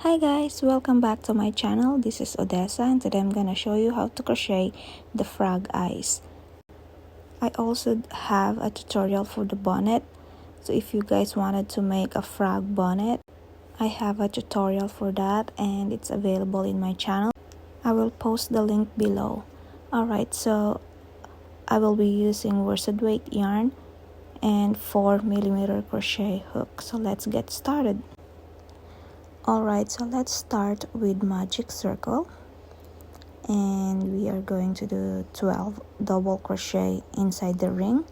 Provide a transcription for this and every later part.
Hi guys, welcome back to my channel. This is Odessa and today I'm gonna show you how to crochet the frog eyes. I also have a tutorial for the bonnet. So if you guys wanted to make a frog bonnet, I have a tutorial for that and it's available in my channel. I will post the link below. Alright, so I will be using worsted weight yarn and 4mm crochet hook. So let's get started. Alright, so let's start with magic circle, and we are going to do 12 double crochet inside the ring.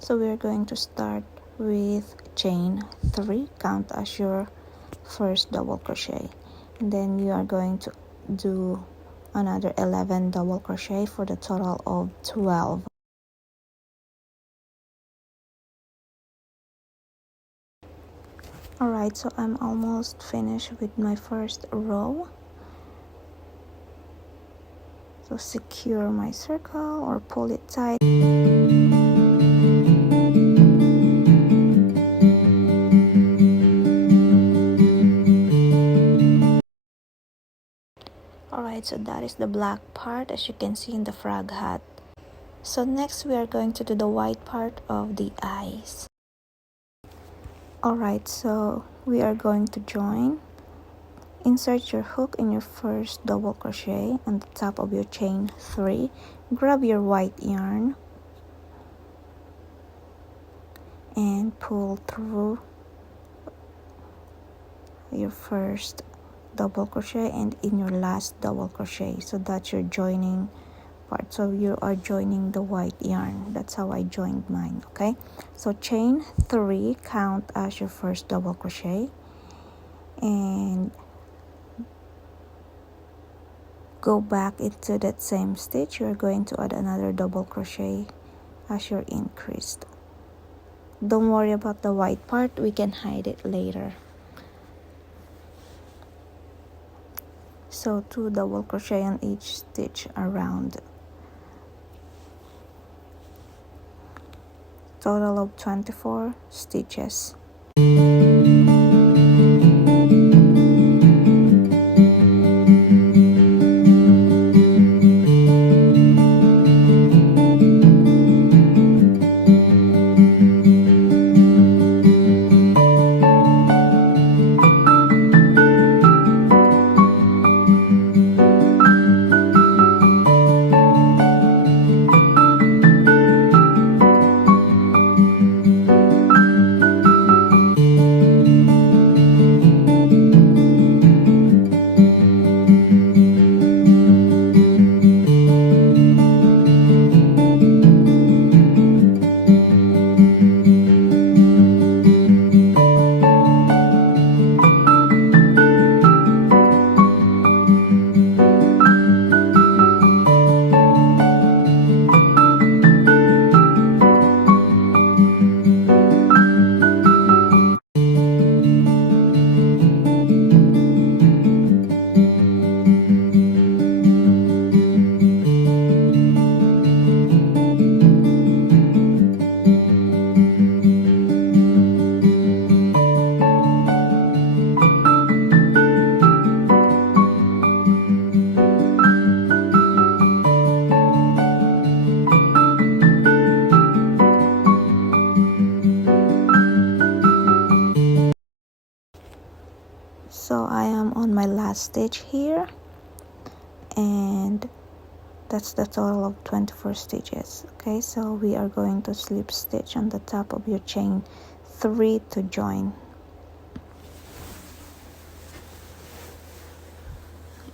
So we are going to start with chain 3, count as your first double crochet, and then you are going to do another 11 double crochet for the total of 12. Alright, so I'm almost finished with my first row. So secure my circle or pull it tight. Alright, so that is the black part as you can see in the frog hat. So next we are going to do the white part of the eyes. Alright, so we are going to join. Insert your hook in your first double crochet on the top of your chain 3. Grab your white yarn and pull through your first double crochet and in your last double crochet. So that's your joining part. So you are joining the white yarn. That's how I joined mine. Okay, so chain 3, count as your first double crochet, and go back into that same stitch. You're going to add another double crochet as your increased. Don't worry about the white part, we can hide it later. So 2 double crochet on each stitch around. Total of 24 stitches. So I am on my last stitch here, and that's the total of 24 stitches. Okay, so we are going to slip stitch on the top of your chain 3 to join,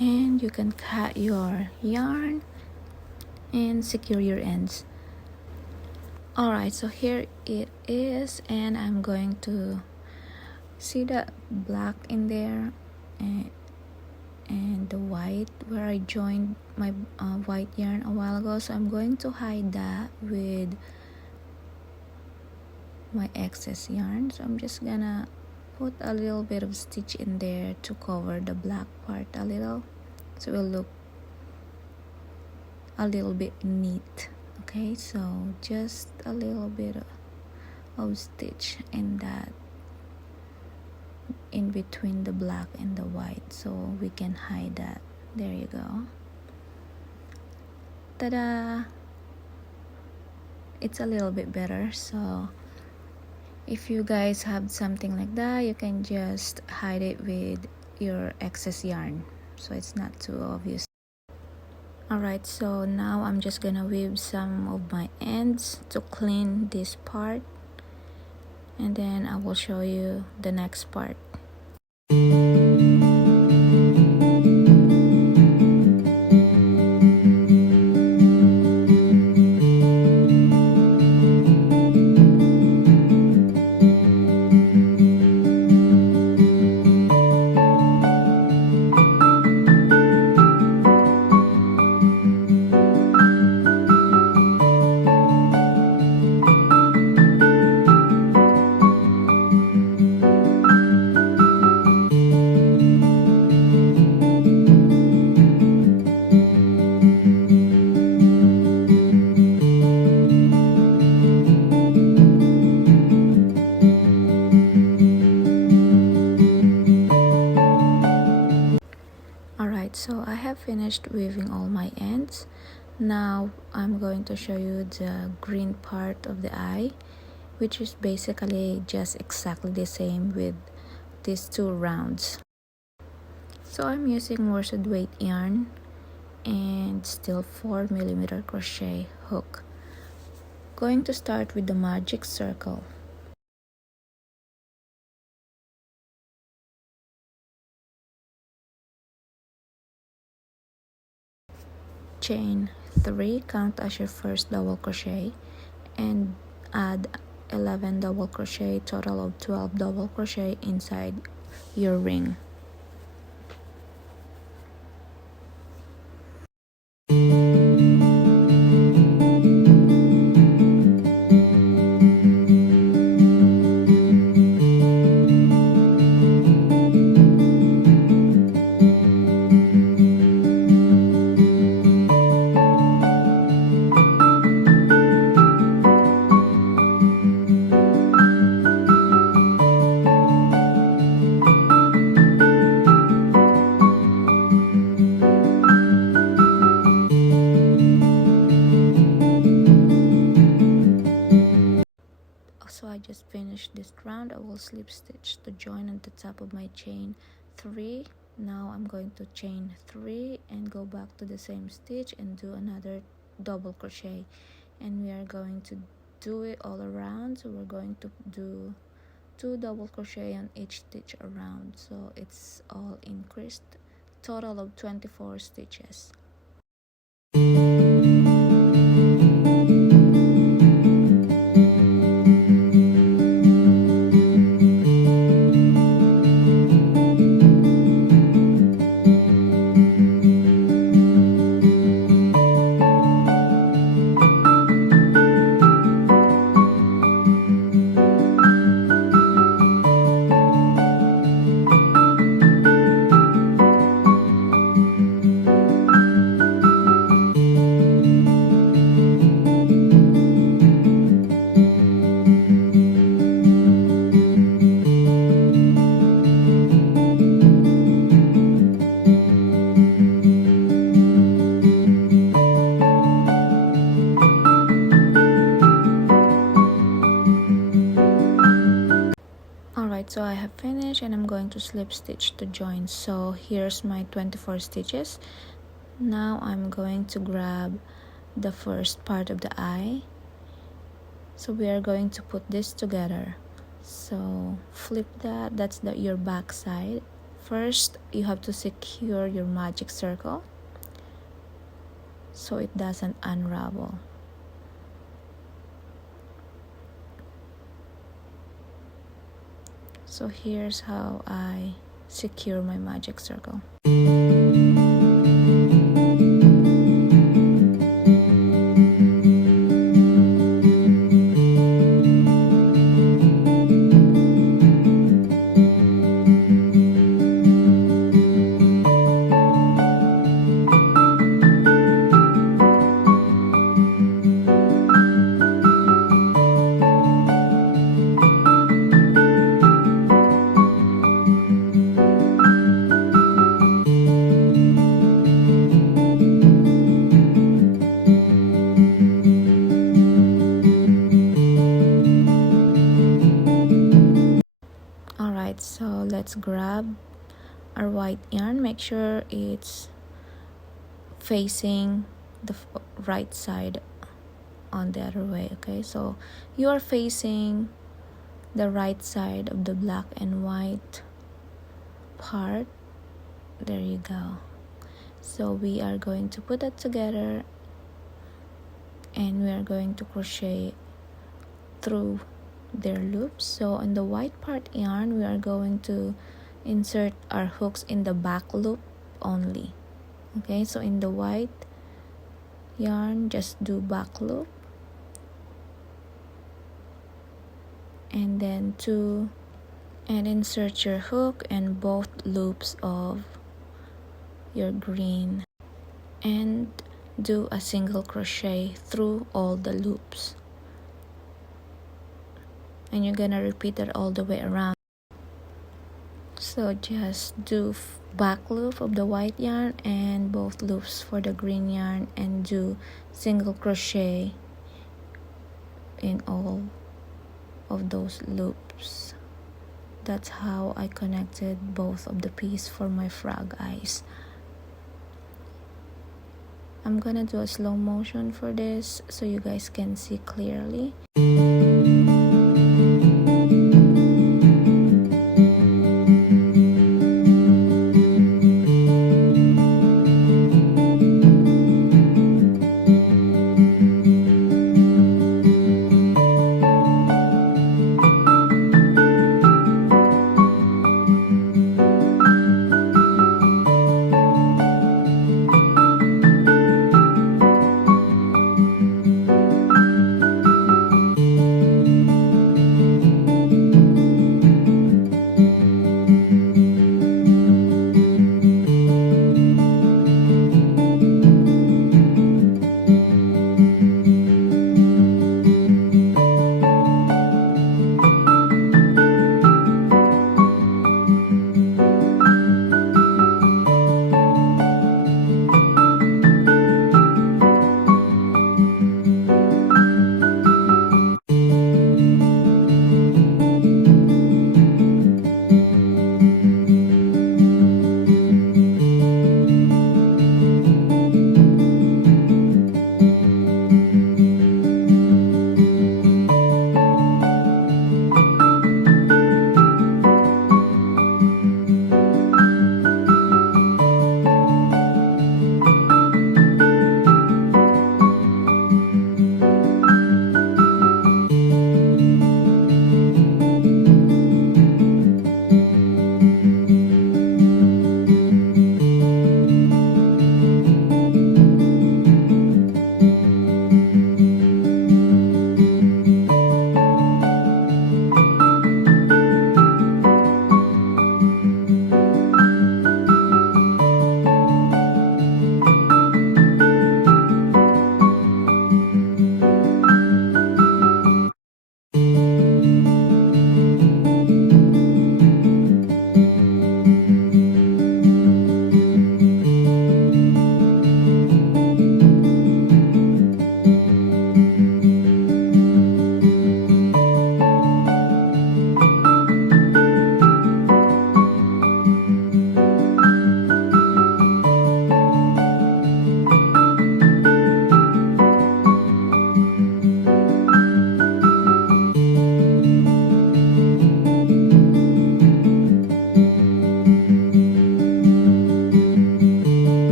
and you can cut your yarn and secure your ends. Alright, so here it is, and I'm going to see the black in there and the white where I joined my white yarn a while ago. So I'm going to hide that with my excess yarn. So I'm just gonna put a little bit of stitch in there to cover the black part a little, so it will look a little bit neat. Okay, so just a little bit of stitch in that in between the black and the white, so we can hide that. There you go. Ta-da! It's a little bit better. So if you guys have something like that, you can just hide it with your excess yarn, so it's not too obvious. Alright, so now I'm just gonna weave some of my ends to clean this part, and then I will show you the next part. Alright, so I have finished weaving all my ends. Now I'm going to show you the green part of the eye, which is basically just exactly the same with these two rounds. So I'm using worsted weight yarn and still 4mm crochet hook. Going to start with the magic circle. Chain 3, count as your first double crochet, and add 11 double crochet, total of 12 double crochet inside your ring. So I just finished this round. I will slip stitch to join at the top of my chain 3. Now I'm going to chain 3 and go back to the same stitch and do another double crochet, and we are going to do it all around. So we're going to do 2 double crochet on each stitch around, so it's all increased, total of 24 stitches. So I have finished, and I'm going to slip stitch to join. So here's my 24 stitches. Now I'm going to grab the first part of the eye. So we are going to put this together. So flip that, that's your back side. First you have to secure your magic circle so it doesn't unravel. So here's how I secure my magic circle. our white yarn, make sure it's facing the right side on the other way. Okay, so you are facing the right side of the black and white part. There you go. So we are going to put that together and we are going to crochet through their loops. So on the white part yarn, we are going to insert our hooks in the back loop only. Okay, so in the white yarn, just do back loop and then and insert your hook in both loops of your green and do a single crochet through all the loops, and you're gonna repeat it all the way around. So just do back loop of the white yarn and both loops for the green yarn and do single crochet in all of those loops. That's how I connected both of the pieces for my frog eyes. I'm gonna do a slow motion for this so you guys can see clearly.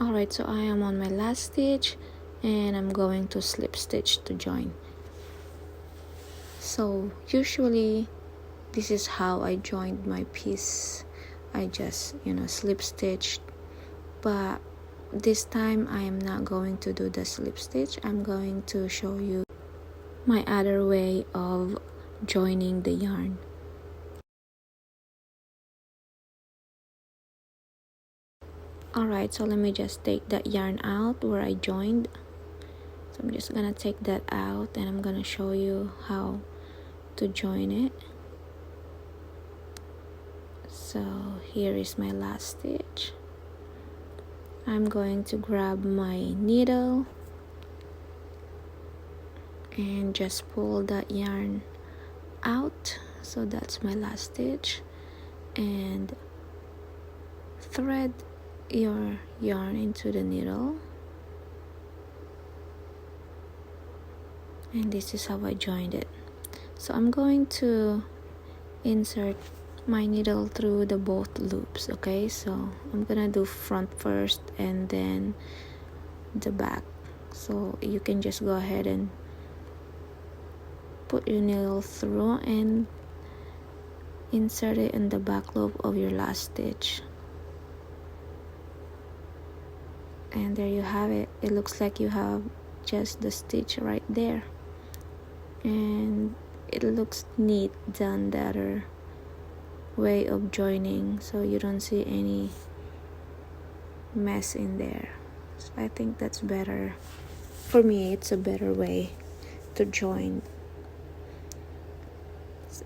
Alright, so I am on my last stitch and I'm going to slip stitch to join. So usually this is how I joined my piece. I just slip stitched, but this time I am not going to do the slip stitch. I'm going to show you my other way of joining the yarn. Alright, so let me just take that yarn out where I joined. So I'm just gonna take that out and I'm gonna show you how to join it. So here is my last stitch. I'm going to grab my needle and just pull that yarn out. So that's my last stitch, and thread your yarn into the needle, and this is how I joined it. So I'm going to insert my needle through the both loops. Okay, so I'm gonna do front first and then the back, so you can just go ahead and put your needle through and insert it in the back loop of your last stitch, and there you have it. It looks like you have just the stitch right there, and it looks neat than the other way of joining, so you don't see any mess in there. So I think that's better. For me, it's a better way to join.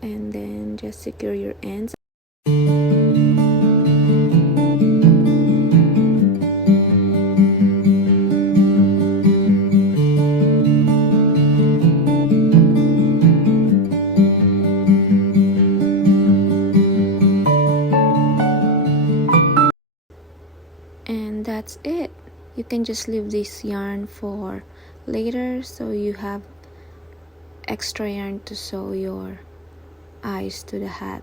And then just secure your ends. And that's it. You can just leave this yarn for later, so you have extra yarn to sew your eyes to the hat.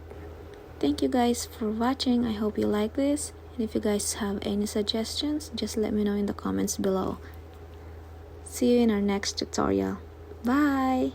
Thank you guys for watching. I hope you like this, and if you guys have any suggestions, just let me know in the comments below. See you in our next tutorial. Bye.